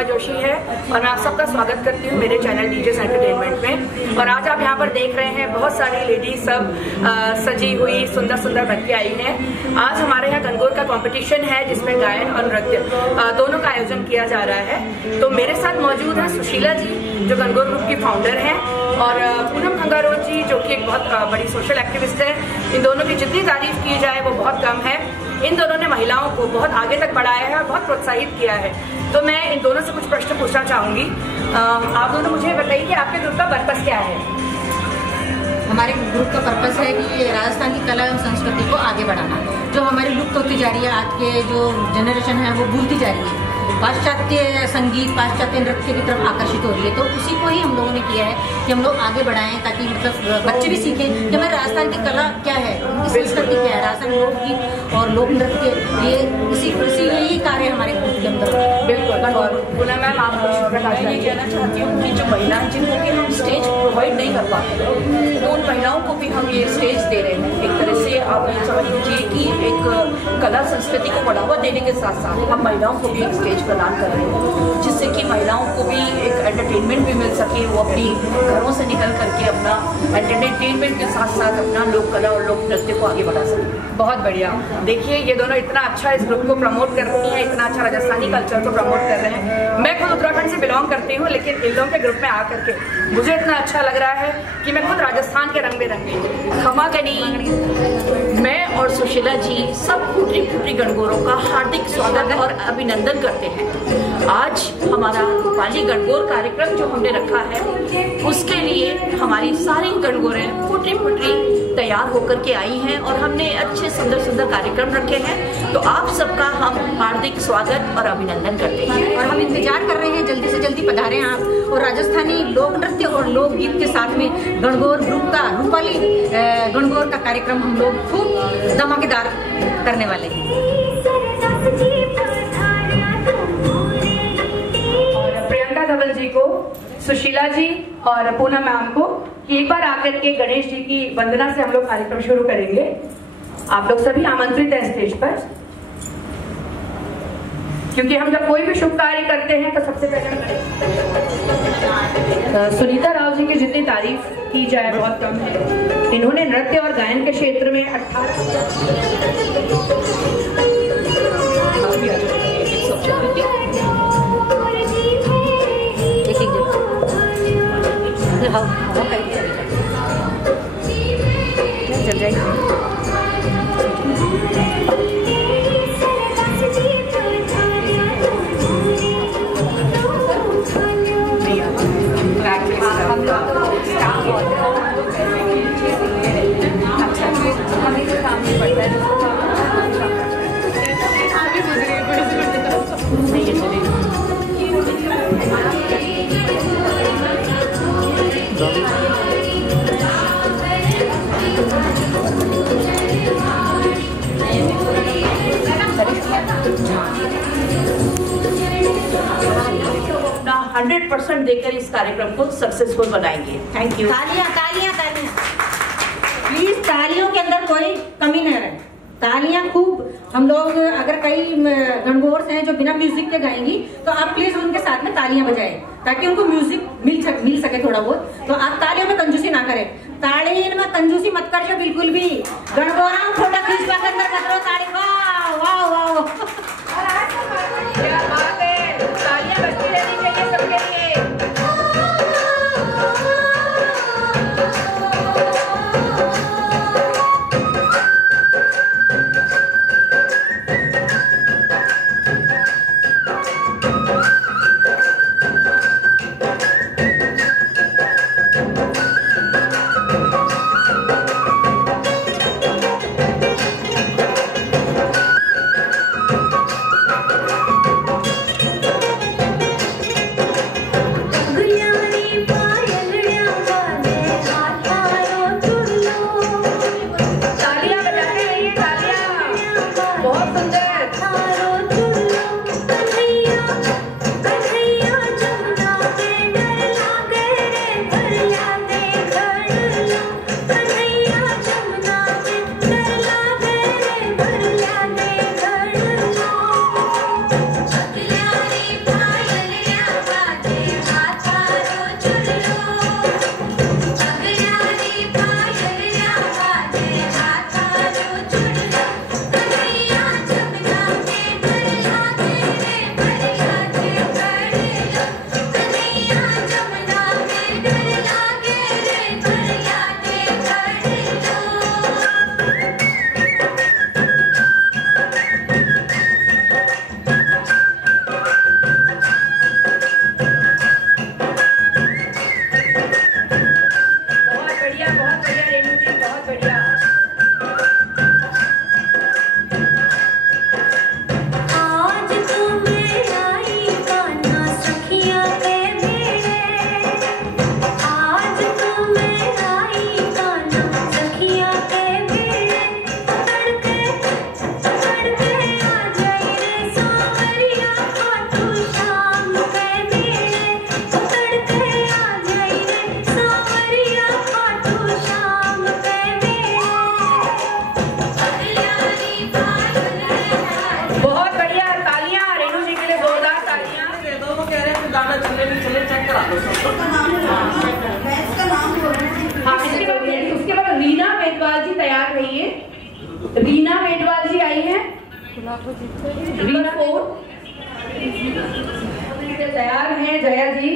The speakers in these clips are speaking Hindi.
जोशी है और मैं आप सबका स्वागत करती हूँ मेरे चैनल डीजेस एंटरटेनमेंट में। और आज आप यहाँ पर देख रहे हैं बहुत सारी लेडीज सब सजी हुई सुंदर सुंदर बन के आई हैं। आज हमारे यहाँ गणगौर का कंपटीशन है जिसमें गायन और नृत्य दोनों का आयोजन किया जा रहा है। तो मेरे साथ मौजूद है सुशीला जी जो गणगौर ग्रुप की फाउंडर हैं और पूनम खंगारोत जी जो कि एक बहुत बड़ी सोशल एक्टिविस्ट है। इन दोनों की जितनी तारीफ की जाए वो बहुत कम है। इन दोनों ने महिलाओं को बहुत आगे तक बढ़ाया है और बहुत प्रोत्साहित किया है। तो मैं इन दोनों से कुछ प्रश्न पूछना चाहूंगी। आप दोनों मुझे बताइए कि आपके ग्रुप का पर्पस क्या है? हमारे ग्रुप का पर्पस है कि राजस्थान की कला एवं संस्कृति को आगे बढ़ाना। जो हमारी लुप्त होती जा रही है, आज के जो जनरेशन है वो भूलती जा रही है, पाश्चात्य संगीत पाश्चात्य नृत्य की तरफ आकर्षित हो रही है। तो उसी को ही हम लोगों ने किया है कि हम लोग आगे बढ़ाएं ताकि मतलब बच्चे भी सीखें कि हमारे राजस्थान की कला क्या है, उनकी संस्कृति क्या है, राजस्थान लोकगीत और लोक नृत्य, ये इसी यही कार्य हमारे ग्रुप के अंदर। बिल्कुल। और पूनम मैम आप मैं ये कहना चाहती हूँ कि जो महिलाएं जिनको कि हम स्टेज प्रोवाइड नहीं कर पाते तो उन महिलाओं को भी हम ये स्टेज दे रहे हैं। एक तरह से आप ये समझ लीजिए कि एक कला संस्कृति को बढ़ावा देने के साथ साथ हम महिलाओं को भी एक स्टेज प्रदान कर रहे हैं जिससे कि महिलाओं को भी एक एंटरटेनमेंट भी मिल सके। वो अपनी घरों से निकल करके अपना एंटरटेनमेंट के साथ साथ अपना लोक कला और लोक नृत्य को आगे बढ़ा सके। बहुत बढ़िया। देखिए ये दोनों इतना अच्छा इस ग्रुप को प्रमोट कर रही हैं, इतना अच्छा राजस्थानी कल्चर को प्रमोट कर रहे हैं। मैं खुद उत्तराखंड से बिलोंग करती हूँ लेकिन इन लोगों के ग्रुप में आकर के मुझे इतना अच्छा लग रहा है कि मैं खुद राजस्थान के रंग में रंगी। खमा गणी, मैं और सुशीला जी सब फुटरी फुटरी गणगौरों का हार्दिक स्वागत और अभिनंदन करते हैं। आज हमारा रूपाली गणगौर कार्यक्रम जो हमने रखा है उसके लिए हमारी सारी गणगौरें फुटरी फुटरी तैयार होकर के आई हैं और हमने अच्छे सुंदर सुंदर कार्यक्रम रखे हैं। तो आप सबका हम हार्दिक स्वागत और अभिनंदन करते हैं और हम इंतजार कर रहे हैं जल्दी से जल्दी पधारें आप। और राजस्थानी लोक नृत्य और लोकगीत के साथ में गणगौर ग्रुप का रूपाली गणगौर का कार्यक्रम हम लोग खूब धमाकेदार करने वाले हैं। और प्रियंका धवल जी को, सुशीला जी और पूनम मैम को एक बार आकर के गणेश जी की वंदना से हम लोग कार्यक्रम शुरू करेंगे। आप लोग सभी आमंत्रित हैं स्टेज पर, क्योंकि हम जब कोई भी शुभ कार्य करते हैं तो सबसे पहले सुनीता राव जी की जितनी तारीफ की जाए बहुत कम है। इन्होंने नृत्य और गायन के क्षेत्र में 18 अपना 100% देकर इस कार्यक्रम को सक्सेसफुल बनाएंगे। Thank you. तालियां तालियां तालियां, प्लीज तालियों के अंदर कोई कमी न रहे, तालियां खूब। हम लोग अगर कई गणगौर हैं जो बिना म्यूजिक के गाएंगी तो आप प्लीज उनके साथ में तालियां बजाएं ताकि उनको म्यूजिक मिल सके थोड़ा बहुत। तो आप तालियों में कंजूसी ना करें, ताली में कंजूसी मत करिए बिल्कुल भी। गणगौरा फोटो खींचवा के अंदर करो ताली। वाह वाह वाह, क्या बात है, तालियां बजती रहनी चाहिए सबके लिए। उसके बाद रीना मेदवाल जी तैयार रहिए। रीना मेदवाल जी आई हैं, रीना 4 तैयार हैं। जया जी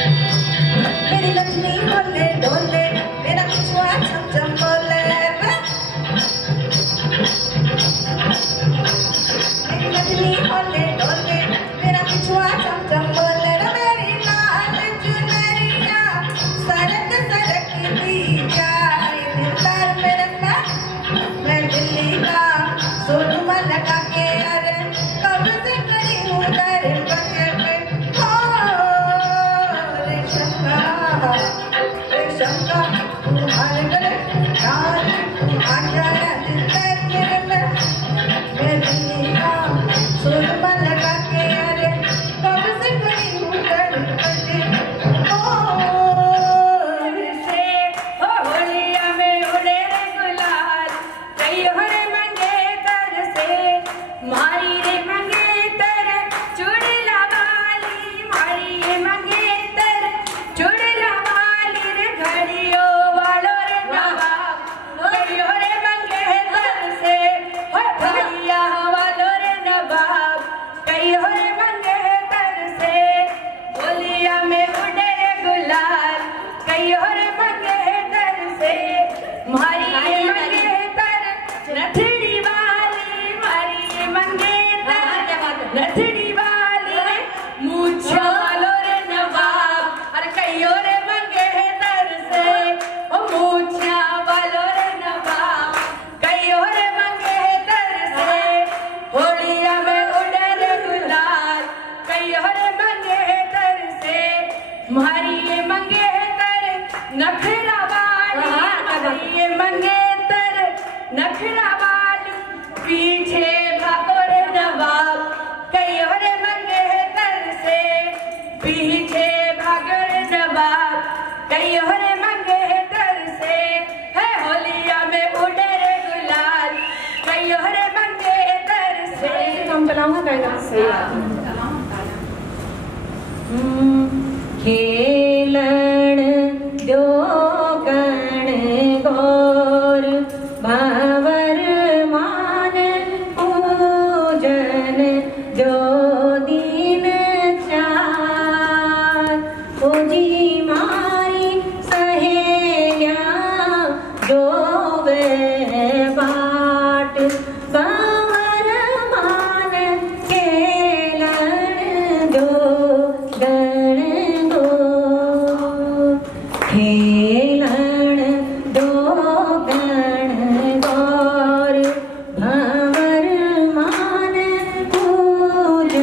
मेरी लक्ष्मी बोले डोले मेरा पिछुआ छम छम बोले मेरी लक्ष्मी बोले डोले मेरा पिछुआ छम छम बोले मेरी लाल चुनरिया सड़क सड़कती जाए दिलदार मेरे मैं दिल्ली का सोनू लगा के अरे कब से करी हूँ दर बजे पे शंका तुम्हारे गले यार आजा दिल तेरे में मैं दिल्ली का सुरमा लगा के अरे कब से खड़ी हूँ डर बजे से होलिया में उड़े रे गुलाल कई हरे मंगेतर से मारी रे मंगेतर चुड़ला वाली मारी रे मंगेतर चुड़ला वाली रे घड़ियों वालों रे नवाब कई हरे मंगेतर से घड़िया वालों रे नवाब कई हरे मंगेतर से होलिया में उड़े रे गुलाल कई हरे मंगेतर से मारी रे मंगेतर नथड़ी वाली मारी रे मंगेतर नथड़ी वाली रे मूछों वालों रे नवाब अरे कई हरे मंगेतर से ओ मूछा वालों रे नवाब कई हरे मंगेतर से होलिया में उड़े रे गुलाल कई हरे मंगेतर से मारी ये मंगेतर नखरा वाली मारी ये मंगेतर नखरा वाली पीछे भागो रे नवाब कई हरे मंगेतर से पीछे भागो रे नवाब कई हरे मंगेतर से है होलिया में उड़े रे गुलाल कई हरे मंगेतर से हम चलाऊंगा खेलन दो गण गौर भवर मान पूजन जो दीन चार पूजी मारी सहेलिया जो वे बाट भवर मान खेलन दो गण गौर खेलन दो गण गौर भवर मान पूजन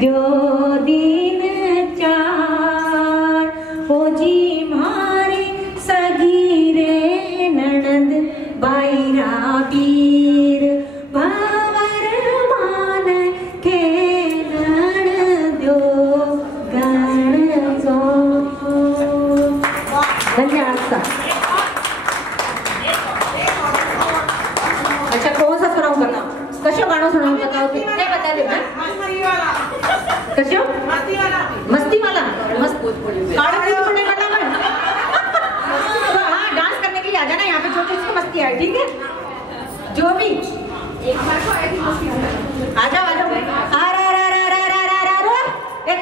दो दिन चार हो जी मारे सगीरे ननद बाईरा पीर बावर मान के नण दो गण सो। धन्यवाद सर। अच्छा कौन सा सुनाऊ करना कशो गाणो सुनाऊ बताओ ते काय बता दे ना कशो मस्ती वाला मस्त काड़ा भोजपुरी गाना में हाँ डांस करने के लिए आ जाना यहाँ पे जो जिसको मस्ती आए ठीक है जो भी एक बार को आएगी मस्ती आ जाओ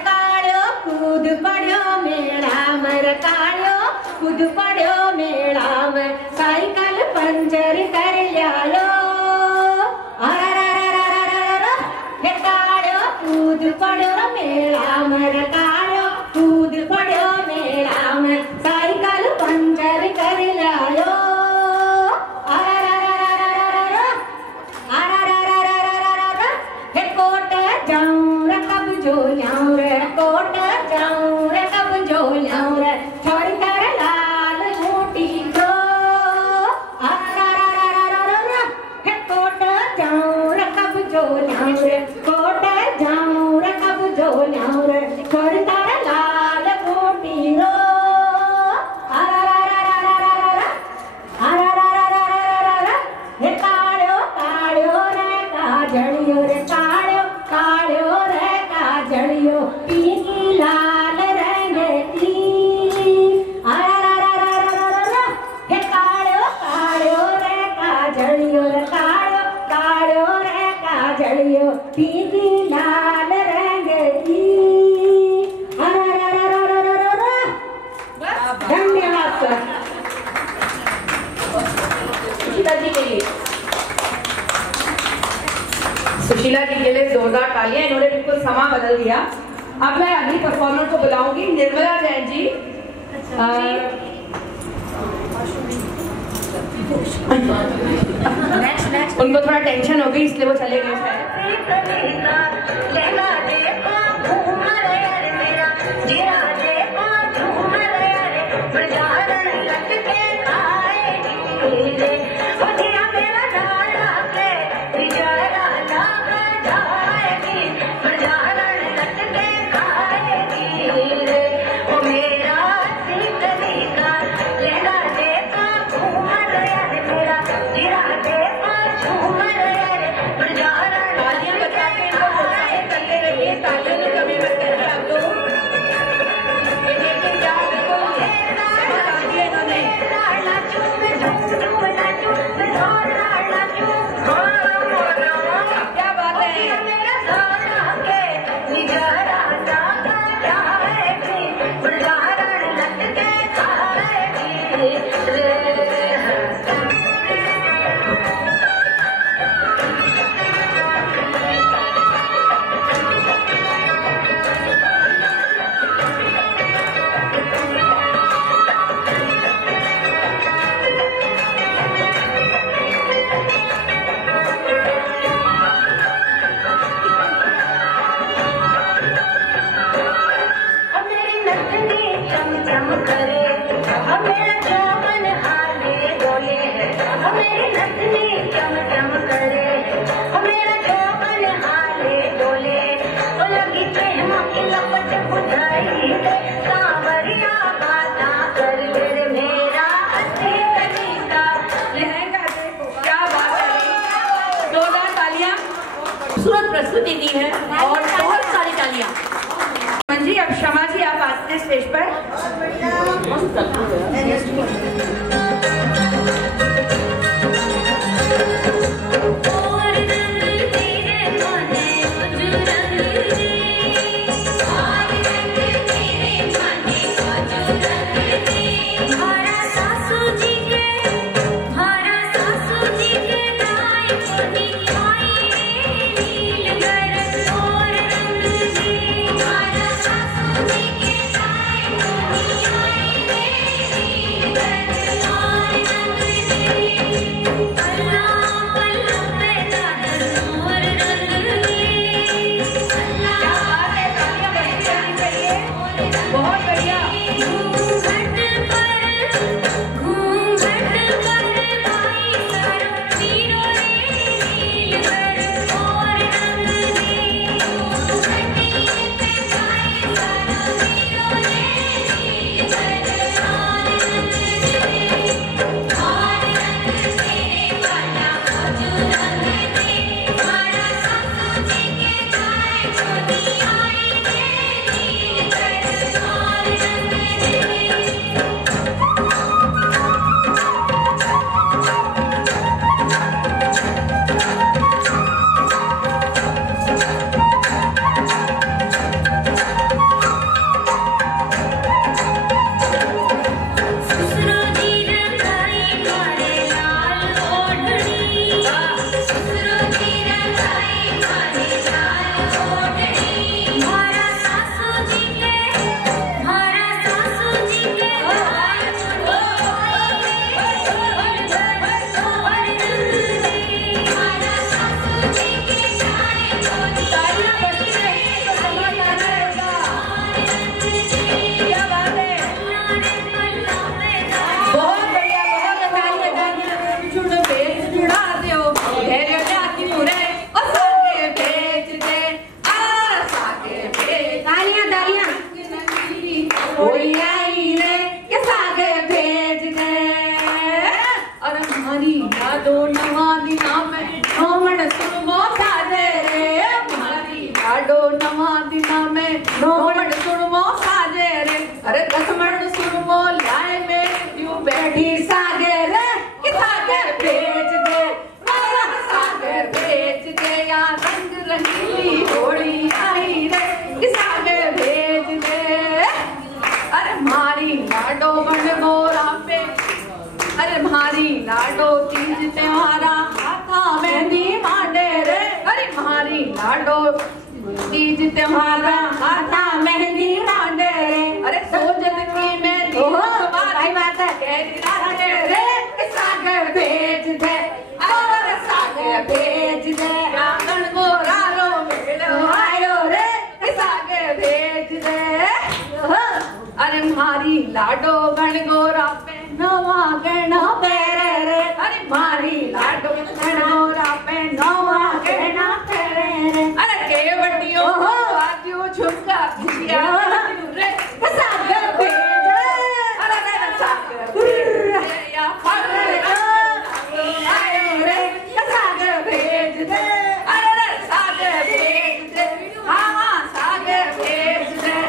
काड़ो कूद पड़ो मेला मर काड़ो कूद पड़ो मेला में साइकिल पंचर कर लियायो काड़ो कूद पड़ो मेला मर काड़ो कूद पड़ो मेला में साइकिल पंचर कर लियायो कोट जाऊं रे कब जो जाऊं रे कोट जाऊं रे कब जो जाऊं रे छोड़ कर लाल मोटी जो कोट जाऊं रे कब जो जाऊं रे कोट जाऊं रे कब जो जाऊं रे छोड़ कर लाल मोटी रो काड़ो काड़ो रे काजड़ियो रे काड़ो काड़ो रे काजड़ियो पीली लाल रंग की हे काड़ो काड़ो रे काजड़ियो रे काड़ो काड़ो रे काजड़ियो पीली लाल रंग की। धन्यवाद सर। सुशीला जी के लिए सुशीला जी के लिए जोरदार तालियां। इन्होंने बिल्कुल समा बदल दिया। अब मैं अगली परफॉर्मर को बुलाऊंगी निर्मला जैन जी। उनको थोड़ा टेंशन हो गई इसलिए वो चले गए शायद। खूबसूरत प्रस्तुति दी है और बहुत सारी तालियां। मंजी अब शमा जी आप आते हैं स्टेज पर। Thank you. लाडो नवा दिना में 9 मण सुरमो साजे रे, अरे 10 मण सुरमो लाए में यूं बैठी सागे रे, कि सागर बेच दे, मारा सागर बेच दे, या रंग रंगीली होली आई रे, कि सागर भेज दे। अरे मारी लाडो बन मोरा पे, अरे भारी लाडो तीज त्योहारा हाथा मेहंदी मांडे रे, अरे भारी लाडो तीज त्योहारा हाथा मेहंदी मांडे रे, अरे सोजन की मेहंदी तुम्हारी बात कह रे, सागर भेज दे, और सागर भेज दे, आंगन गोरा रो मेलो आयो रे, सागर भेज दे। अरे मारी लाडो गण गोरा पे नवा गहना पहरे रे, अरे मारी लाडो गण गोरा पे नवा गहना पहरे रे, अरे केवटियो आजू झुमका खुशिया रे, सागर भेज, अरे सागर भेज या फर आयो रे, सागर भेज दे, अरे सागर भेज दे, हाँ सागर भेज दे।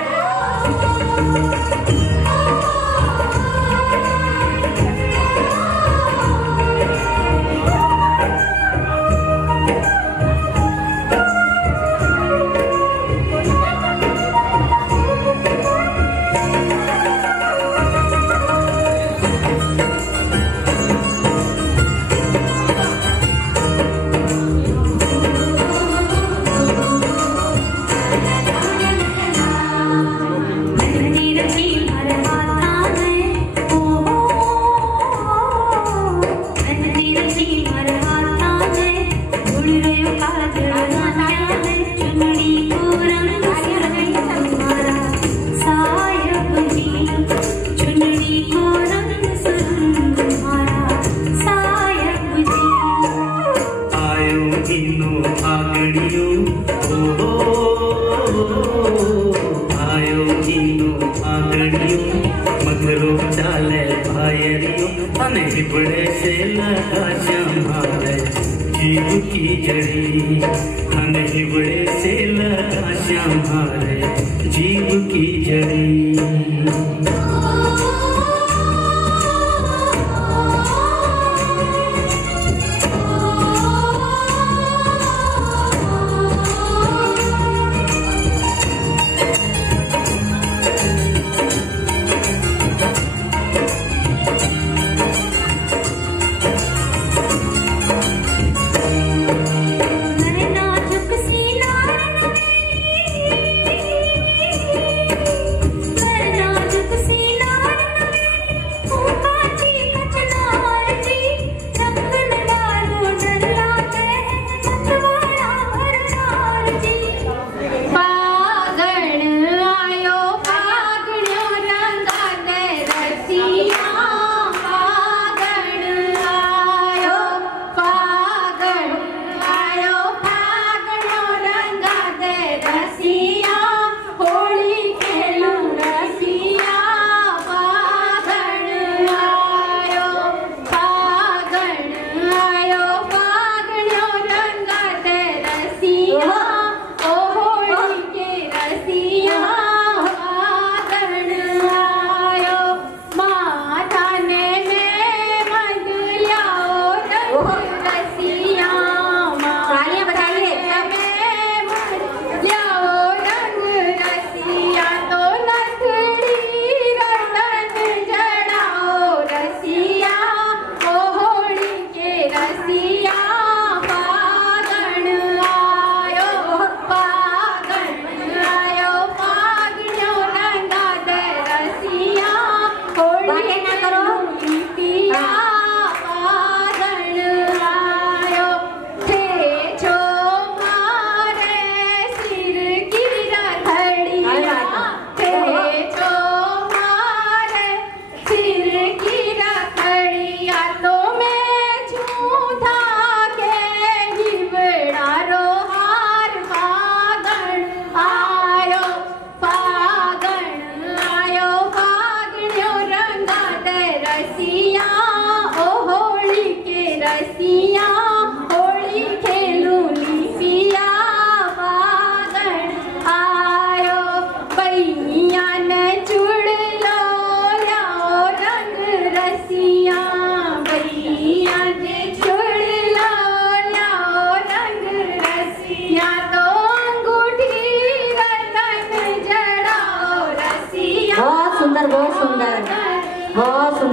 जीव की जड़ी हिबड़े से लगा श्यामारे जीव की जड़ी।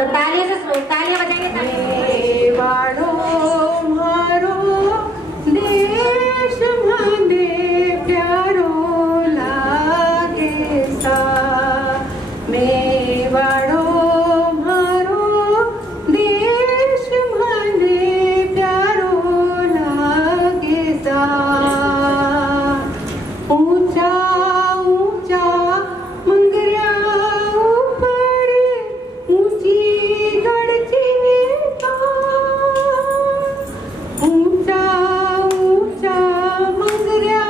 सुंदर, तालियां बजाएंगे। वाड़ो मारो देश माने प्यारो लागे सा, मेवाड़ो मारो देश माने प्यारो लागे सा। ऊंचा ऊंचा मंगरिया ऊपर ऊंची गढ़ची का, ऊंचा ऊंचा मंगरिया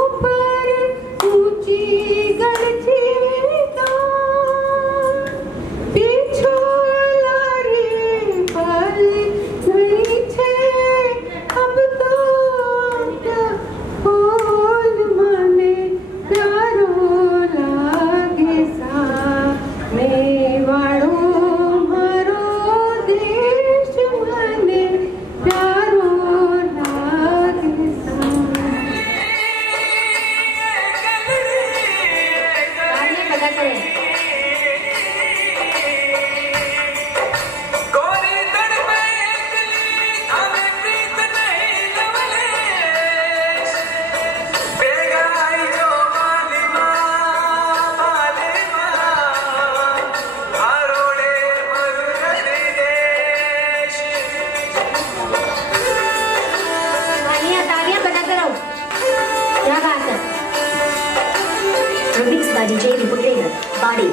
ऊपर ऊंची गढ़ची का, पीछो लारी पल नहीं छे अब तो फूल माने प्यारो लागे सा, मेवाड़ो मारो देश माने प्यारो लागे सा। तालियां बजा करें। तालियां बजा करो। क्या बात है। Remixed by DJ Riputega, Body.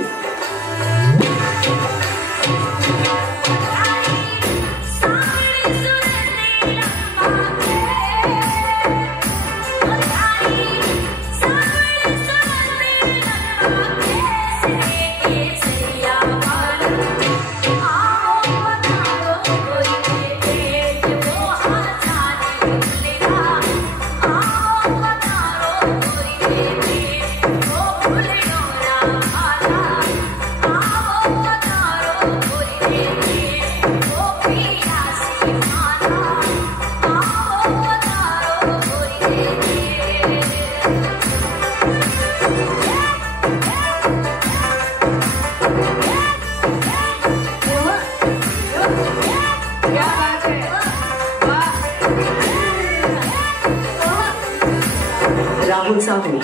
Rahul Savani.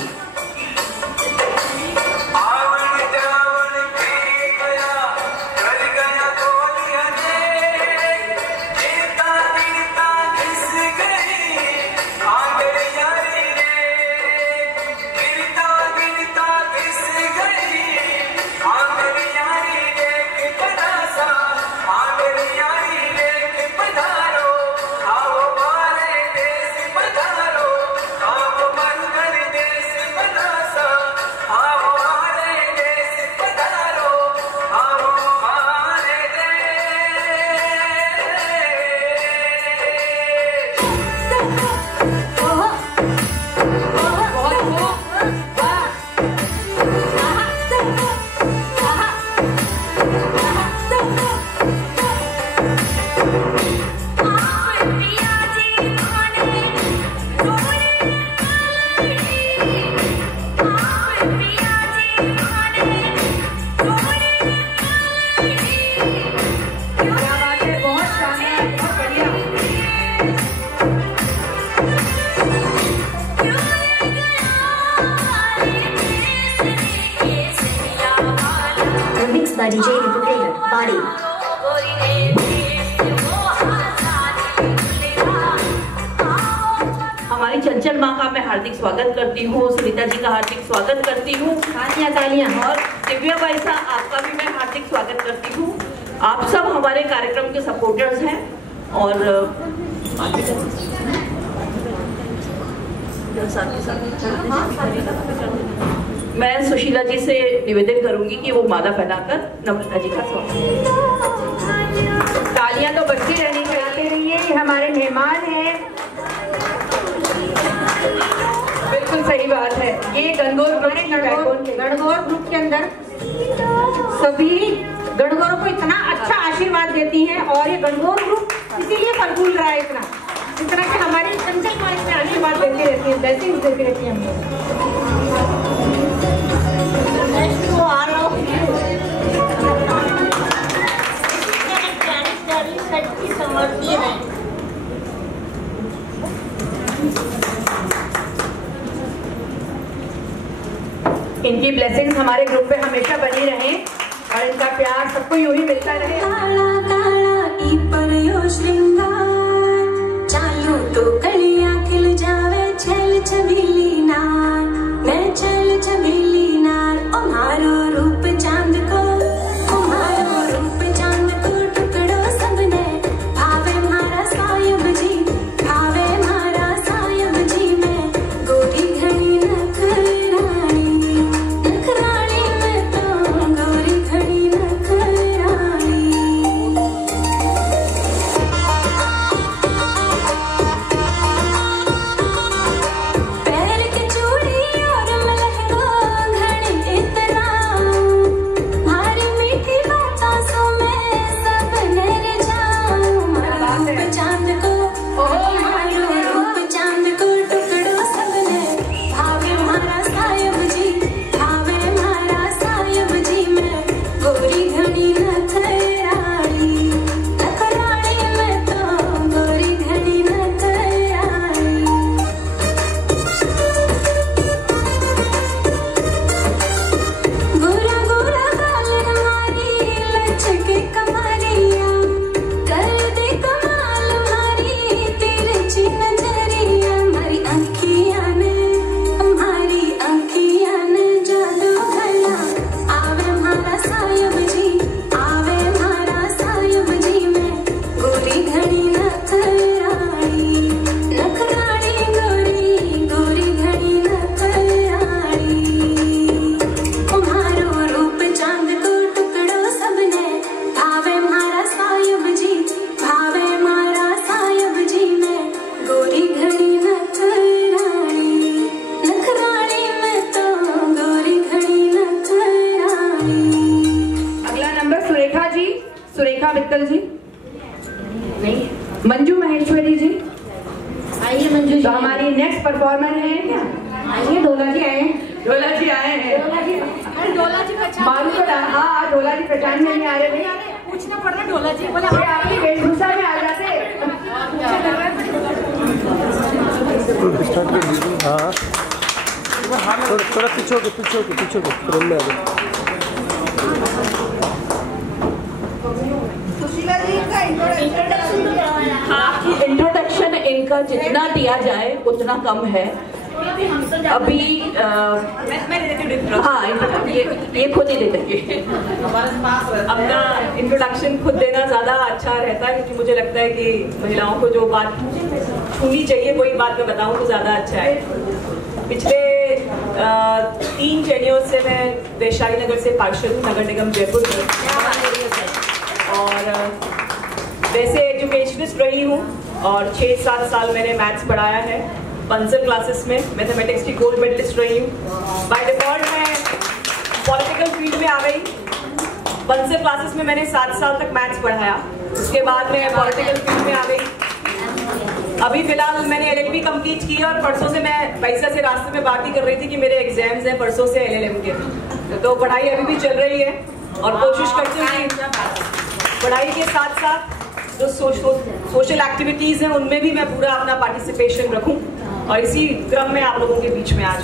By DJ Riputega, Body. हमारी चंचल माँ का मैं हार्दिक स्वागत करती हूँ, सरिता जी का हार्दिक स्वागत करती हूँ, तालियां। और दिव्या भाई साहब आपका भी मैं हार्दिक स्वागत करती हूँ। आप सब हमारे कार्यक्रम के सपोर्टर्स हैं और मैं सुशीला जी से निवेदन करूंगी कि वो माला पहनाकर नम्रता जी का स्वागत। तालियां तो बजती रहनी चाहिए, रहिए हमारे मेहमान हैं। बिल्कुल सही बात है। ये गणगौर ग्रुप के अंदर सभी गणगौरों को इतना अच्छा आशीर्वाद देती हैं और ये गणगौर ग्रुप इसीलिए फलफूल रहा है इतना, इस तरह के हमारे चंचल माँ इसमें आशीर्वाद देती रहती है, ब्लेसिंग्स देती रहती है इनकी ब्लेसिंग्स हमारे ग्रुप पे हमेशा बनी रहे और इनका प्यार सबको यूं ही मिलता रहे। काला काला ई पर यो श्रृंगार, चालू तो कलियां खिल जावे छल छबीली नार, मैं छल छबीली नार। ओ मारो रूप चांद को, ओ मारो रूप चांद को टुकड़ो सबने भावे मारा सायब जी, भावे मारा सायब जी। मैं गोरी घड़ी नखरानी, नखरानी मैं तो गोरी घड़ी नखरानी। पैर के चूड़ी और लहंगा घड़ी इतना, भारी मीठी बातों सो मैं सब नर जाऊं। मारो रूप चांद को, मारो रूप चांद को टुकड़ो सबने भावे मारा सायब जी, भावे मारा सायब जी। मैं गोरी घड़ी नखरानी, नखरानी मैं तो गोरी घड़ी नखरानी। गोरा गोरा गाल हमारी लचके कमरिया, कर दे कमाल हमारी तिरछी नजरिया। हमारी आँखियाँ ने जादू घड़ा, आवे हमारा सायब जी, आवे हमारा सायब जी। मैं गोरी घड़ी नखरानी, नखरानी गोरी गोरी घड़ी नखरानी। मारो रूप चांद को टुकड़ो सबने भावे मारा सायब जी, भावे मारा सायब जी। मैं गोरी घड़ी नखरानी, नखरानी मैं तो गोरी घड़ी नखरानी। अगला नंबर सुरेखा जी, सुरेखा मित्तल जी, मंजू महेश्वरी जी। आइए मंजू जी। तो हमारी नेक्स्ट परफॉर्मर है क्या? आइए डोला जी आए हैं। ढोला जी आए हैं। डोला जी पहचान मालूम पड़ा? हाँ, ढोला जी पहचान में नहीं आ रहे थे। पूछना पड़ रहा है डोला जी बोला ये आपकी वेशभूषा में आ जाते। स्टार्ट कर दीजिए। हाँ, थोड़ा पीछे के फ्रेम में आ जाओ। सुशीला जी का इंट्रोडक्शन इनका जितना दिया जाए उतना कम है। अभी हाँ, ये खुद ही दे देंगे। अपना इंट्रोडक्शन खुद देना ज़्यादा अच्छा रहता है, क्योंकि मुझे लगता है कि महिलाओं को जो बात छूनी चाहिए वही बात मैं बताऊं तो ज़्यादा अच्छा है। पिछले 3 जनवरी से मैं वैशाली नगर से पार्षद हूँ, नगर निगम जयपुर में। और वैसे एजुकेशनिस्ट रही हूँ और 6-7 साल मैंने मैथ्स पढ़ाया है। बंसर क्लासेस में मैथमेटिक्स की गोल्ड मेडलिस्ट रही हूँ। बाय डिफॉल्ट मैं पॉलिटिकल फील्ड में आ गई। बंसर क्लासेस में मैंने 7 साल तक मैथ्स पढ़ाया, उसके बाद मैं पॉलिटिकल फील्ड में आ गई। अभी फिलहाल मैंने LLB कंप्लीट की और परसों से मैं पैसा से रास्ते में बात ही कर रही थी कि मेरे एग्जाम्स हैं परसों से LLM के। तो पढ़ाई अभी भी चल रही है और कोशिश करती हूँ कि पढ़ाई के साथ साथ जो सोशल एक्टिविटीज़ हैं उनमें भी मैं पूरा अपना पार्टिसिपेशन रखूं और इसी क्रम में आप लोगों के बीच में आज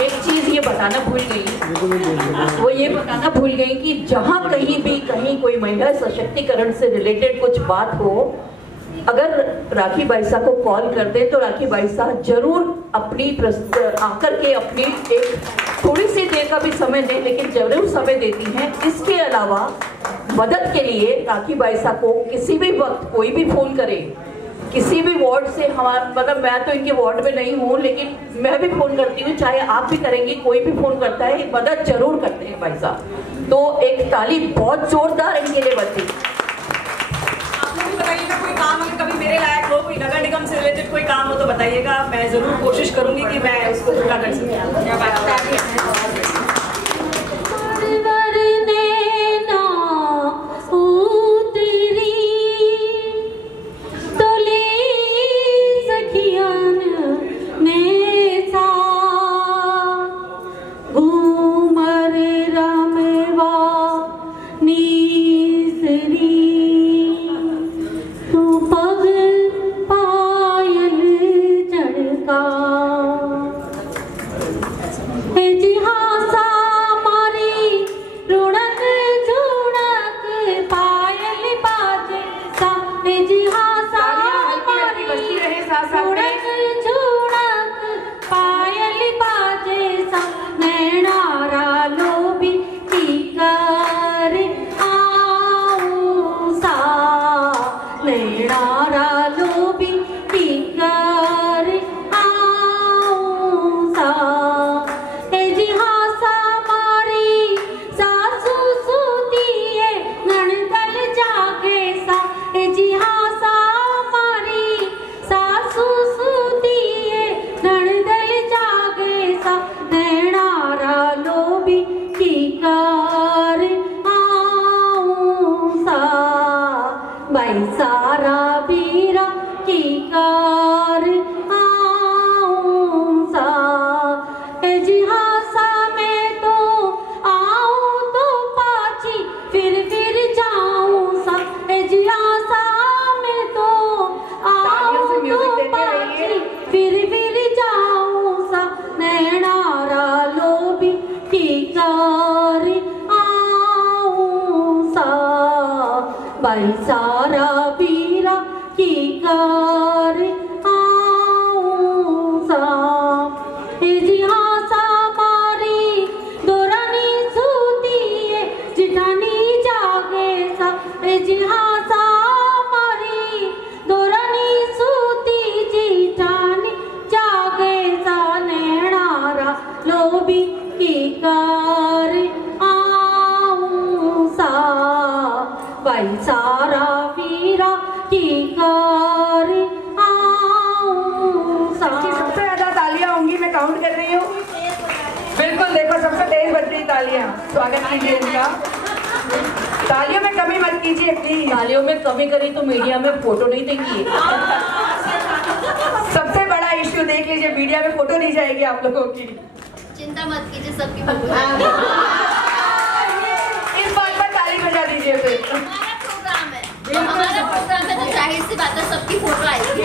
एक चीज ये बताना भूल गई, वो ये बताना भूल गई कि जहाँ कहीं कोई महिला सशक्तिकरण से रिलेटेड कुछ बात हो, अगर राखी बाई साहब को कॉल कर दे तो राखी बाई साहब जरूर अपनी आकर के अपनी एक थोड़ी सी देर का भी समय दें, लेकिन जरूर समय देती हैं। इसके अलावा मदद के लिए राखी बाई साहब को किसी भी वक्त कोई भी फोन करे, किसी भी वार्ड से, हमारा मतलब मैं तो इनके वार्ड में नहीं हूँ लेकिन मैं भी फोन करती हूँ, चाहे आप भी करेंगे, कोई भी फोन करता है, मदद जरूर करते हैं भाई साहब। तो एक ताली बहुत जोरदार इनके लिए बनती। आप लोग भी बताइएगा कोई काम अगर कभी मेरे लायक हो, कोई नगर निगम से रिलेटेड कोई काम हो तो बताइएगा, मैं जरूर कोशिश करूंगी कि मैं उसको पूरा कर सकूँ। भाई सारा पीरा की कार आऊं सा जी हाँ सा मारी दोरानी सूती है जिठानी जागे सा जी हाँ सा मारी दोरानी सूती जिठानी जागे सा नैणारा लोभी की कार आऊं सा भाई सारा पीरा की कार आऊं सा। सबसे ज्यादा तालियां होंगी, मैं काउंट कर रही हूँ। बिल्कुल देखो सबसे तेज बज रही तालियां। स्वागत कीजिए इनका। तालियों में कमी मत कीजिए प्लीज। तालियों में कमी करी तो मीडिया में फोटो नहीं देंगी। सबसे बड़ा इश्यू देख लीजिए, मीडिया में फोटो नहीं जाएगी आप लोगों की। चिंता मत कीजिए, सबकी इस बात पर ताली बजा दीजिए फिर। हमारा प्रोग्राम है तो जाहिर सी बात है सबकी फोटो आएगी।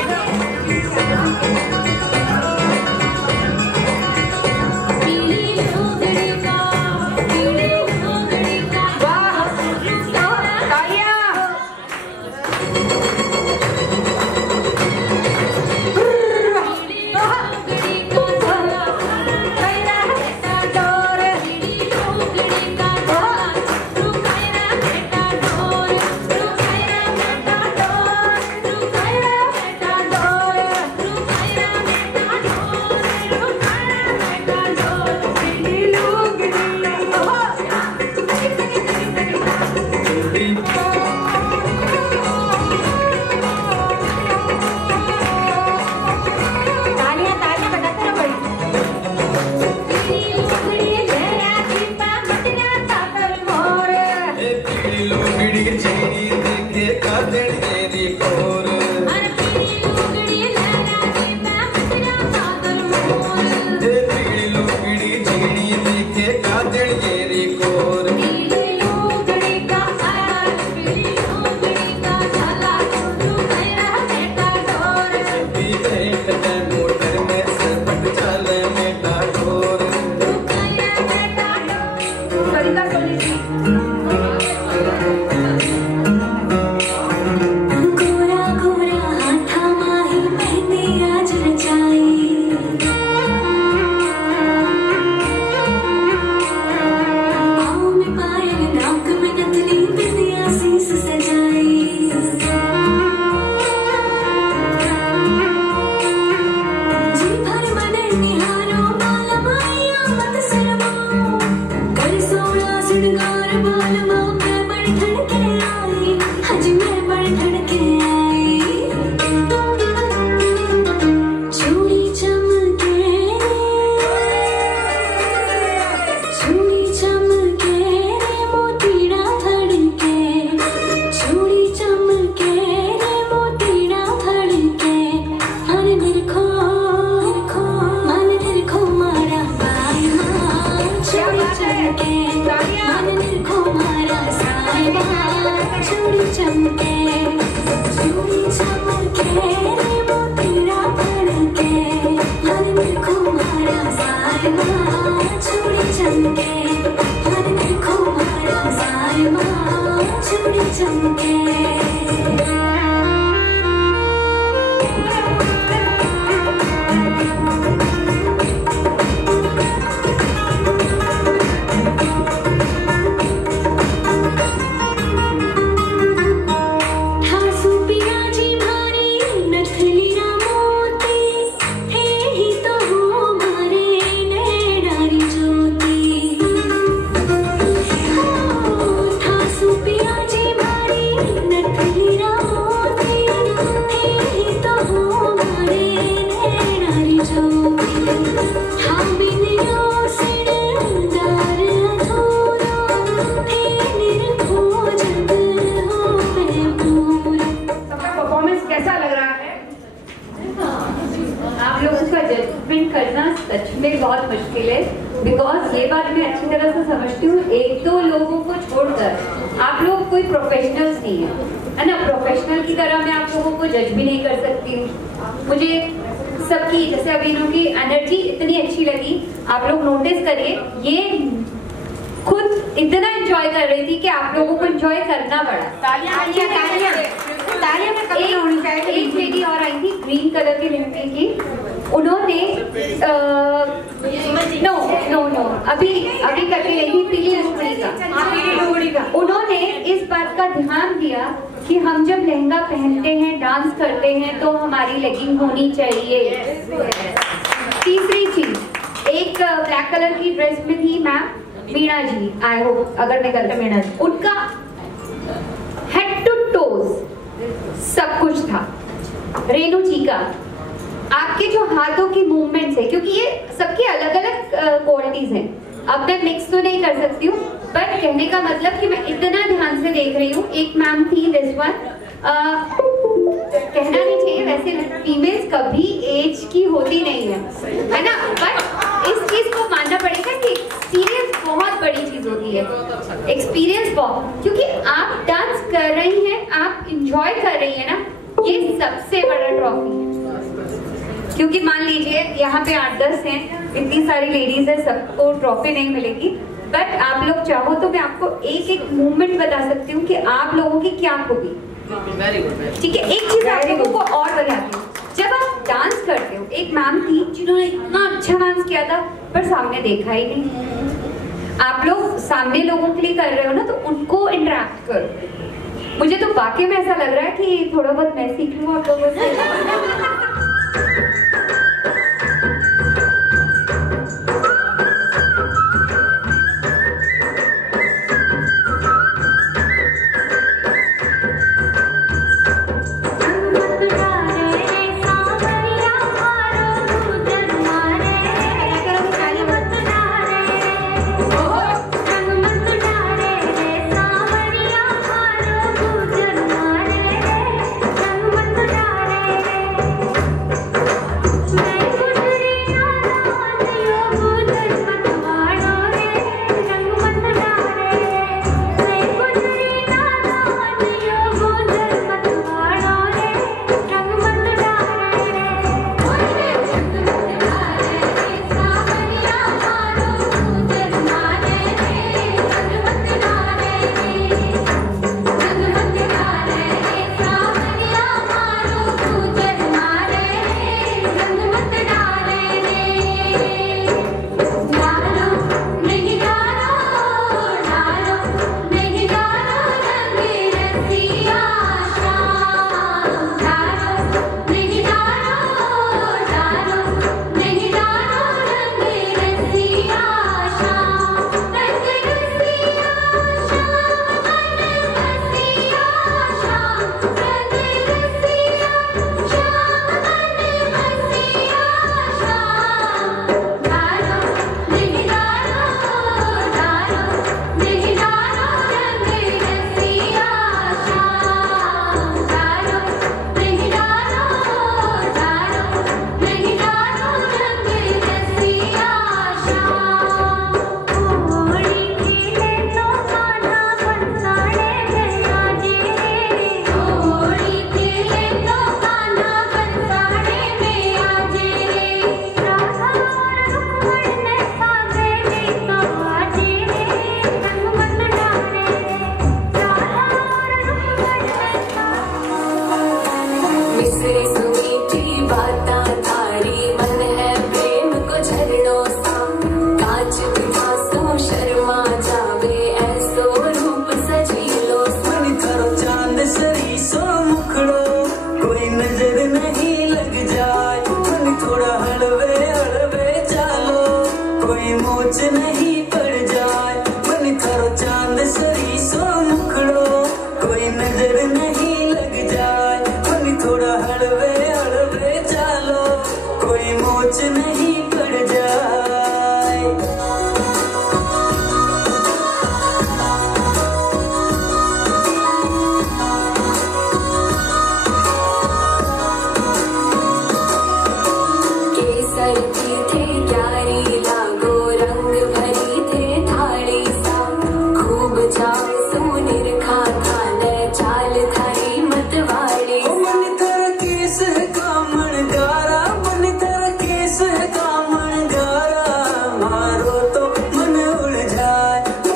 इतना एंजॉय कर रही थी कि आप लोगों को एंजॉय करना पड़ा। तालियां में कमी होनी चाहिए। एक लेडी और आई थी ग्रीन कलर की लहंगे की, उन्होंने नो अभी करके गई थी पीली लुगड़ी का। उन्होंने इस बात का ध्यान दिया कि हम जब लहंगा पहनते हैं, डांस करते हैं, तो हमारी लेगिंग होनी चाहिए। तीसरी चीज, एक ब्लैक कलर की ड्रेस में थी ma'am Meena ji, I hope अगर मैं गलत, मीना जी, उनका हेड टू टोज सब कुछ था। रेनू जी का आपके जो हाथों की मूवमेंट्स है, क्योंकि ये सबकी अलग अलग क्वालिटीज हैं, अब मैं मिक्स तो नहीं कर सकती हूँ, बट कहने का मतलब कि मैं इतना ध्यान से देख रही हूँ। एक मैम थी दिस वन, कहना नहीं चाहिए वैसे फीमेल्स कभी एज की होती नहीं है ना, बट इस चीज को मानना पड़ेगा कि एक्सपीरियंस बहुत बड़ी चीज होती है। एक्सपीरियंस बहुत, क्योंकि आप डांस कर रही हैं, आप इंजॉय कर रही है ना, ये सबसे बड़ा ट्रॉफी है। क्योंकि मान लीजिए यहाँ पे 8-10 हैं, इतनी सारी लेडीज है, सबको ट्रॉफी नहीं मिलेगी, बट आप लोग चाहो तो मैं आपको एक एक मूवमेंट बता सकती हूँ कि आप लोगों की क्या खूबी। ठीक है, एक चीज आप लोगों को और बताती हूँ, जब आप डांस करते हो, एक मैम थी जिन्होंने इतना अच्छा डांस किया था पर सामने देखा ही नहीं। आप लोग सामने लोगों के लिए कर रहे हो ना, तो उनको इंटरेक्ट करो। मुझे तो वाकई में ऐसा लग रहा है कि थोड़ा बहुत मैं सीख लूँ आप लोगों से।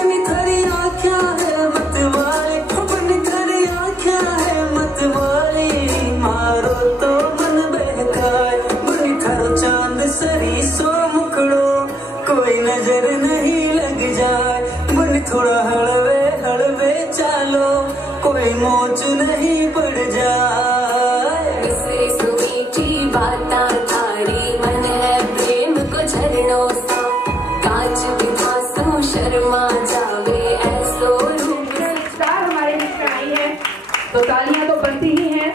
मन थरी कोई नजर नहीं लग जाए, मन थोड़ा हड़वे हड़वे चालो, कोई मोच नहीं पड़ जाए। इससे मीठी बाता थारी मन है प्रेम को झरनों सा, कांच विधासु शर्मा जावे ऐसो रूप। स्टार हमारे बीच में आई है तो तालियां तो बनती ही हैं।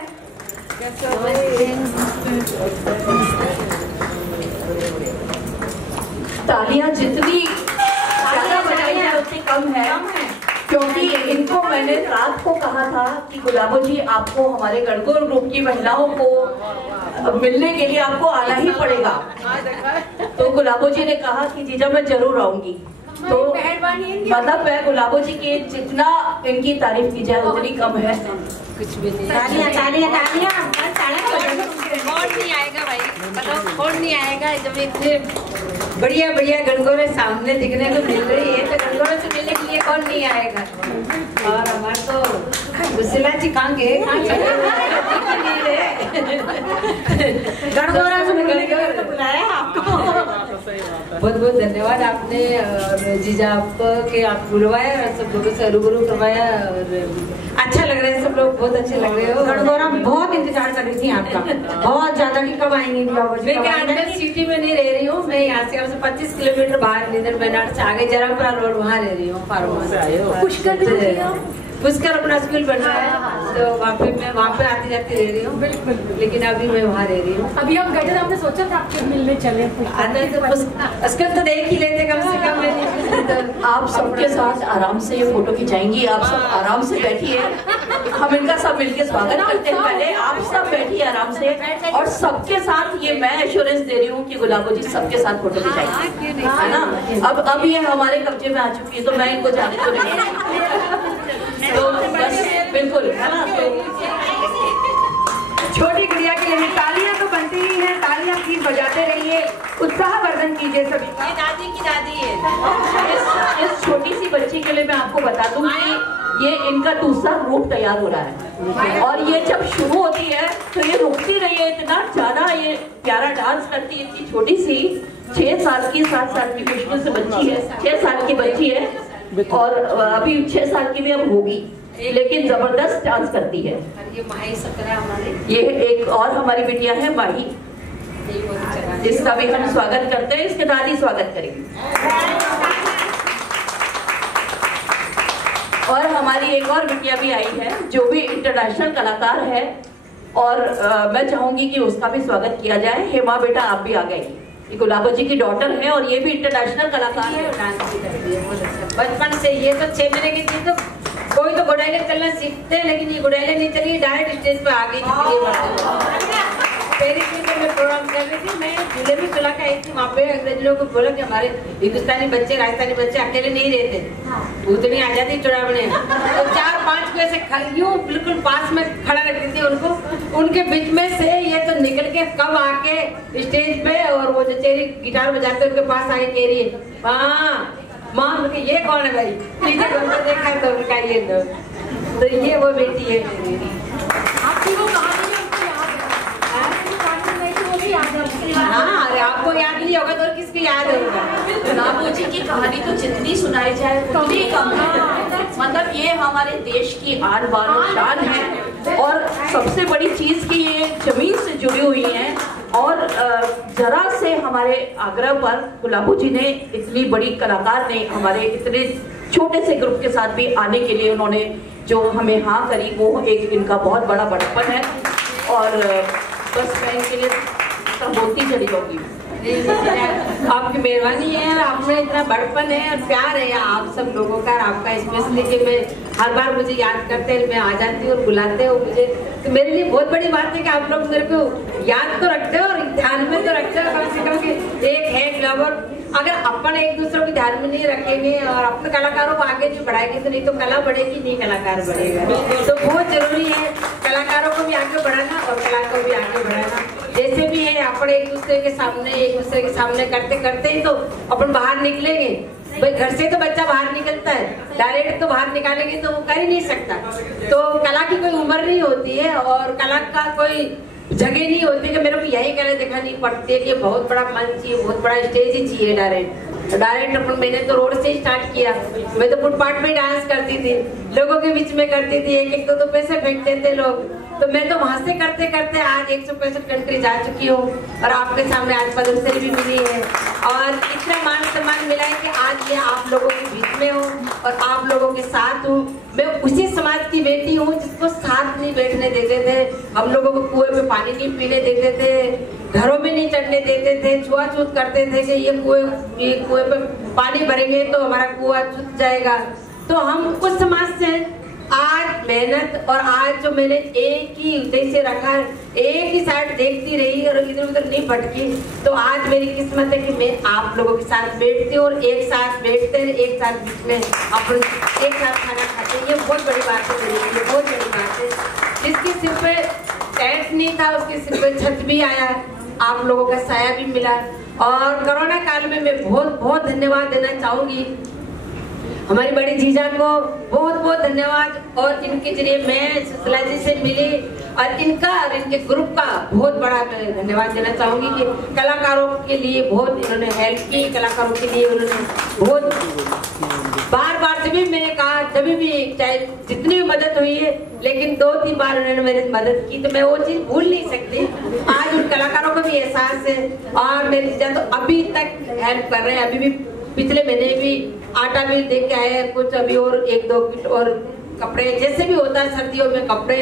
तालियां जितनी ज्यादा बजाई जाए उतनी कम है, क्योंकि इनको मैंने रात को कहा था कि गुलाबो जी आपको हमारे गणगौर ग्रुप की महिलाओं को मिलने के लिए आपको आना ही पड़ेगा। तो गुलाबो जी ने कहा कि जीजा मैं जरूर आऊंगी। तो मतलब मैं गुलाबो जी की जितना इनकी तारीफ की जाए उतनी कम है। कुछ भी नहीं। तालियां तालियां तालियां कौन नहीं आएगा भाई, मतलब कौन नहीं आएगा जब इतने बढ़िया बढ़िया गणगौरें सामने दिखने को मिल रही है, तो गणगौरों से मिलने के लिए कौन नहीं आएगा। और हमारे तो सुशीला जी कहाँ गए, गणगौरा से मिलने के लिए तो बुलाया आपको। बहुत बहुत धन्यवाद आपने और जीजा आपको कि आप बुलवाया और सब लोगों से रूबरू करवाया, और अच्छा लग रहा है, सब लोग बहुत अच्छे लग रहे हो। गणगौरा बहुत इंतजार कर रही थी आपका, बहुत ज्यादा कि कब आएंगी। मैं सिटी में नहीं रह रही हूँ, मैं यहाँ से 25 किलोमीटर बाहर नीदर बेनाड से आगे जरापुरा रोड वहाँ रह रही हूँ, फार्म हाउस। पुष्कर अपना स्कूल बन रहा है, तो वहाँ पे आती जाती रह रही हूँ। बिल्कुल, लेकिन अभी मैं वहाँ रह रही हूँ। अभी हम गए थे, आपने सोचा था आपके मिलने चले, स्कूल तो देख ही लेते कम से कम। आप सबके साथ आराम से ये फोटो खिंचाएंगी, आप सब आराम से बैठिए, हम इनका सब मिलके स्वागत करते हैं। पहले आप सब बैठिए आराम से, और सबके साथ ये मैं एश्योरेंस दे रही हूँ कि गुलाबो जी सबके साथ फोटो खिंचाएंगे, है ना। अब ये हमारे कब्जे में आ चुकी है, तो मैं इनको जाने को नहीं, तो बस बिल्कुल, है ना। तो छोटी गुड़िया के लिए तालियां तो बनती ही हैं, तालियां प्लीज बजाते रहिए, उत्साहवर्धन कीजिए सभी। ये दादी की दादी है। इस छोटी सी बच्ची के लिए मैं आपको बता दूं कि ये इनका दूसरा रूप तैयार हो रहा है, और ये जब शुरू होती है तो ये रुकती नहीं है, इतना ज्यादा ये प्यारा डांस करती है। इतनी छोटी सी 6 साल की 7 साल की मुश्किल से बच्ची है, 6 साल की बच्ची है, और अभी 6 साल की भी अब होगी, लेकिन जबरदस्त डांस करती है। ये माही सकरा हमारे, ये एक और हमारी बिटिया है माही, जिसका भी हम स्वागत करते हैं। इसके दादी स्वागत करेंगे। और हमारी एक और बिटिया भी आई है जो भी इंटरनेशनल कलाकार है, और मैं चाहूंगी कि उसका भी स्वागत किया जाए। हेमा बेटा आप भी आ गई, ये गुलाबो जी की डॉटर है और ये भी इंटरनेशनल कलाकार है, डांस भी करती है बचपन से। ये तो 6 महीने की थी तो कोई तो गुड़ैले चलना सीखते हैं, लेकिन ये गुड़ैले नहीं चली, डायरेक्ट स्टेज पे आ गई। पेरिस में मैं प्रोग्राम कर रही थी, मैं झूले में चला के आई थी, वहाँ पे अंग्रेज लोगों को बोला कि हमारे हिंदुस्तानी बच्चे राजस्थानी बच्चे अकेले नहीं रहते, उतनी आजादी चुनावने। तो 4-5 को ऐसे यूं बिल्कुल पास में खड़ा रखती थी उनको, उनके बीच में से ये तो निकल के कब आके स्टेज पे, और वो जो चेरी गिटार बजाते उनके पास आके कह रही है हाँ माँ, ये कौन है भाई, पीछे घूमकर देखा तो उनका ये तो ये वो बेटी है मेरी। आपकी वो कहानी में उसको याद है? हाँ, अरे आपको याद नहीं होगा तो किसकी याद होगा। गुलाबो जी की कहानी तो जितनी सुनाई जाए उतनी कम है। मतलब ये हमारे देश की आन बान और शान है, और सबसे बड़ी चीज की ये जमीन से जुड़ी हुई है। और जरा से हमारे आग्रह पर गुलाबो जी ने, इतनी बड़ी कलाकार ने हमारे इतने छोटे से ग्रुप के साथ भी आने के लिए उन्होंने जो हमें हाँ करी, वो एक इनका बहुत बड़ा बड़प्पन है। और बस मैं इनके लिए बोलती चली जाऊंगी। आपकी मेहरबानी है, आप में इतना बड़पन है और प्यार है आप सब लोगों का, आपका स्पेशली कि मैं हर बार मुझे याद करते हैं, मैं आ जाती हूँ और बुलाते हो मुझे, तो मेरे लिए बहुत बड़ी बात है कि आप लोग मेरे को याद तो रखते हो और ध्यान में तो रखते हो कम से कम कि एक है ग्लवर। अगर अपन एक दूसरे को ध्यान में नहीं रखेंगे और अपने कलाकारों को आगे नहीं बढ़ाएंगे तो नहीं तो कला बढ़ेगी, नहीं कलाकार बढ़ेगा। तो बहुत जरूरी है कलाकारों को भी आगे बढ़ाना और कला को भी आगे बढ़ाना। जैसे भी है अपन एक दूसरे के सामने करते करते ही तो अपन बाहर निकलेंगे। भाई घर से तो बच्चा बाहर निकलता है, डायरेक्ट तो बाहर निकालेंगे तो वो कर ही नहीं सकता। तो कला की कोई उम्र नहीं होती है और कला का कोई जगह नहीं होती कि मेरे को यही कला दिखानी पड़ती है कि बहुत बड़ा मंच चाहिए, बहुत बड़ा स्टेज ही चाहिए डायरेक्ट। डायरेक्ट अपन मैंने तो रोड से ही स्टार्ट किया। मैं तो फुटपाथ में डांस करती थी, लोगों के बीच में करती थी, एक एक दो पैसे फेंकते थे लोग, तो मैं तो वहां से करते करते आज 165 कंट्री जा चुकी हूँ और आपके सामने आज पद्मश्री भी मिली है और इतना मान सम्मान मिला है कि आज ये आप लोगों के बीच में हूँ और आप लोगों के साथ हूँ। मैं उसी समाज की बेटी हूँ जिसको साथ नहीं बैठने देते थे, हम लोगों को कुएं में पानी नहीं पीने देते थे, घरों में नहीं चढ़ने देते थे, छुआछूत करते थे कि ये कुएं पे पानी भरेंगे तो हमारा कुआं छूट जाएगा। तो हम उस समाज से आज मेहनत और आज जो मैंने एक ही उद्देश्य रखा, एक ही साइड देखती रही और इधर उधर नहीं भटकी, तो आज मेरी किस्मत है कि मैं आप लोगों के साथ बैठती हूँ और एक साथ बैठते हैं, एक साथ बीच में अपन एक साथ खाना खाते हैं। ये बहुत बड़ी बात है मेरे लिए, बहुत बड़ी बात है। जिसके सिर पे टैक्स नहीं था उसके सिर पे छत भी आया, आप लोगों का साया भी मिला। और कोरोना काल में मैं बहुत बहुत धन्यवाद देना चाहूंगी हमारी बड़ी जीजा को, बहुत बहुत धन्यवाद। और इनके जरिए मैं सुशीला जी से मिली और इनका और इनके ग्रुप का बहुत बड़ा धन्यवाद देना चाहूंगी कि कलाकारों के लिए बहुत इन्होंने हेल्प की, कलाकारों के लिए उन्होंने बहुत बार बार जब भी मैंने कहा, जब भी चाहे जितनी भी मदद हुई है, लेकिन 2-3 बार उन्होंने मेरी मदद की तो मैं वो चीज भूल नहीं सकती। आज उन कलाकारों को भी एहसास है और मेरी जीजा तो अभी तक हेल्प कर रहे हैं। अभी भी पिछले महीने भी आटा भी दे के आए हैं कुछ, अभी और 1-2 किट और कपड़े, जैसे भी होता है सर्दियों में कपड़े,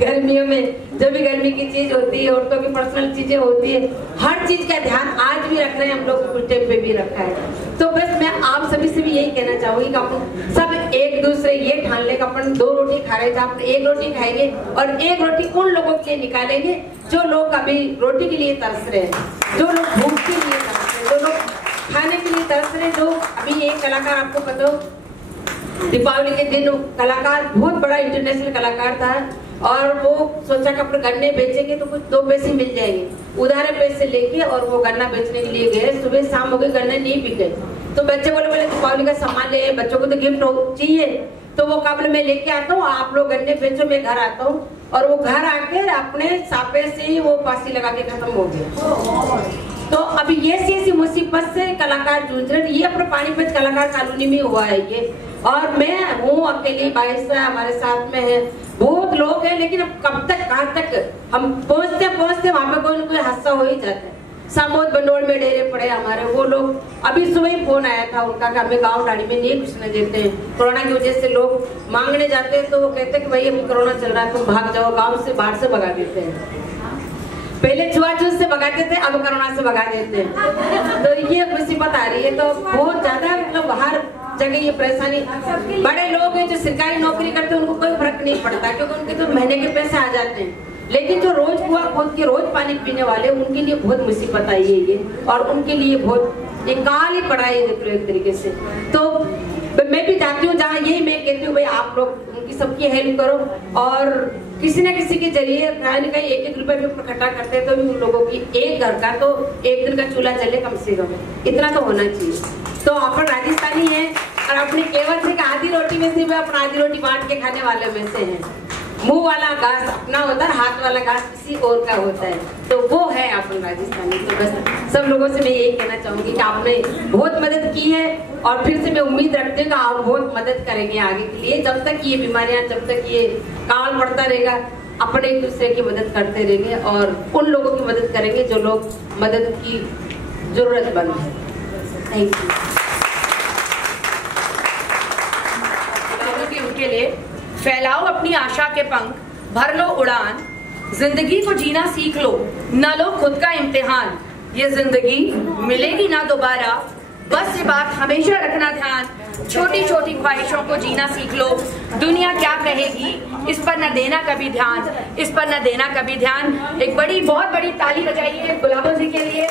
गर्मियों में जो भी गर्मी की चीज होती है, औरतों की पर्सनल चीजें होती है, हर चीज का ध्यान आज भी रख रहे हैं हम लोग, कुछ टाइम पे भी रखा है। तो बस मैं आप सभी से भी यही कहना चाहूंगी कि अपन सब एक दूसरे ये ठान ले अपन 2 रोटी खा रहे थे, आप 1 रोटी खाएंगे और 1 रोटी उन लोगों के लिए निकालेंगे जो लोग अभी रोटी के लिए तरस रहे हैं, जो लोग भूख के लिए तरस रहे हैं, जो लोग खाने के लिए तरस रहे। जो अभी एक कलाकार आपको पता हो दीपावली के दिन कलाकार बहुत बड़ा इंटरनेशनल कलाकार था और वो सोचा कि अपने गन्ने बेचेंगे तो कुछ 2 पैसे मिल जाएंगे, उधारे पैसे लेके और वो गन्ना बेचने के लिए गए। सुबह शाम हो गए, गन्ने नहीं बिके तो बच्चे बोले दीपावली का सामान ले, बच्चों को तो गिफ्ट चाहिए, तो वो काबल में लेके आता हूँ, आप लोग गन्ने बेचो, मैं घर आता हूँ। और वो घर आके अपने सापे से ही वो फांसी लगा के खत्म हो गया। तो अभी ये ऐसी मुसीबत से कलाकार जूझ रहे, ये अपने पानीपत कलाकार कॉलोनी में हुआ है ये, और मैं हूँ अकेली, 22 हमारे साथ में है, बहुत लोग हैं, लेकिन अब कब तक कहाँ तक हम पहुँचते पहुँचते वहाँ पे कोई न कोई हादसा हो ही जाता है। सामोद बंडोल में डेरे पड़े हमारे वो लोग, अभी सुबह ही फोन आया था उनका कि हमें गाँव डाड़ी में नहीं घुसने देते हैं, कोरोना की वजह से लोग मांगने जाते हैं तो वो कहते हैं कि भाई अभी कोरोना चल रहा है तुम भाग जाओ, गाँव से बाहर से भगा देते हैं। पहले छुआछूत से भगाते थे, अब कोरोना से भगा देते हैं। तो ये मुसीबत आ रही है, तो बहुत ज्यादा मतलब हर जगह ये परेशानी। बड़े लोग हैं जो सरकारी नौकरी करते हैं उनको कोई फर्क नहीं पड़ता क्योंकि उनके तो महीने के पैसे आ जाते हैं, लेकिन जो रोज कुआं खोद के रोज पानी पीने वाले उनके लिए बहुत मुसीबत आई है ये, और उनके लिए बहुत एक काल ही पड़ा है देखो एक तरीके से। तो मैं भी चाहती हूँ जहाँ यही मैं कहती हूँ भाई आप लोग उनकी सबकी हेल्प करो और किसी न किसी के जरिए कहीं न कहीं 1-1 रुपए भी इकट्ठा करते हैं तो भी उन लोगों की एक घर का तो एक दिन का चूल्हा चले कम से कम, इतना तो होना चाहिए। तो अपन राजस्थानी है और अपनी केवल से आधी रोटी में सिर्फ अपन आधी रोटी बांट के खाने वाले में से हैं। मुंह वाला घास अपना होता है, हाथ वाला घास किसी और का होता है, तो वो है अपन राजस्थानी। तो बस सब लोगों से मैं यही कहना चाहूंगी कि आपने बहुत मदद की है और फिर से मैं उम्मीद रखती हूँ कि आप बहुत मदद करेंगे आगे के लिए। जब तक ये बीमारियां, जब तक ये काल पड़ता रहेगा, अपन एक दूसरे की मदद करते रहेंगे और उन लोगों की मदद करेंगे जो लोग मदद की जरूरतमंद है। Thank you. उनके लिए फैलाओ अपनी आशा के पंख, भर लो उड़ान, जिंदगी को जीना सीख लो, न लो खुद का इम्तिहान। ये जिंदगी मिलेगी ना दोबारा, बस ये बात हमेशा रखना ध्यान। छोटी छोटी ख्वाहिशों को जीना सीख लो, दुनिया क्या कहेगी इस पर न देना कभी ध्यान, इस पर न देना कभी ध्यान। एक बड़ी बहुत बड़ी ताली बजाइए गुलाबो जी के लिए।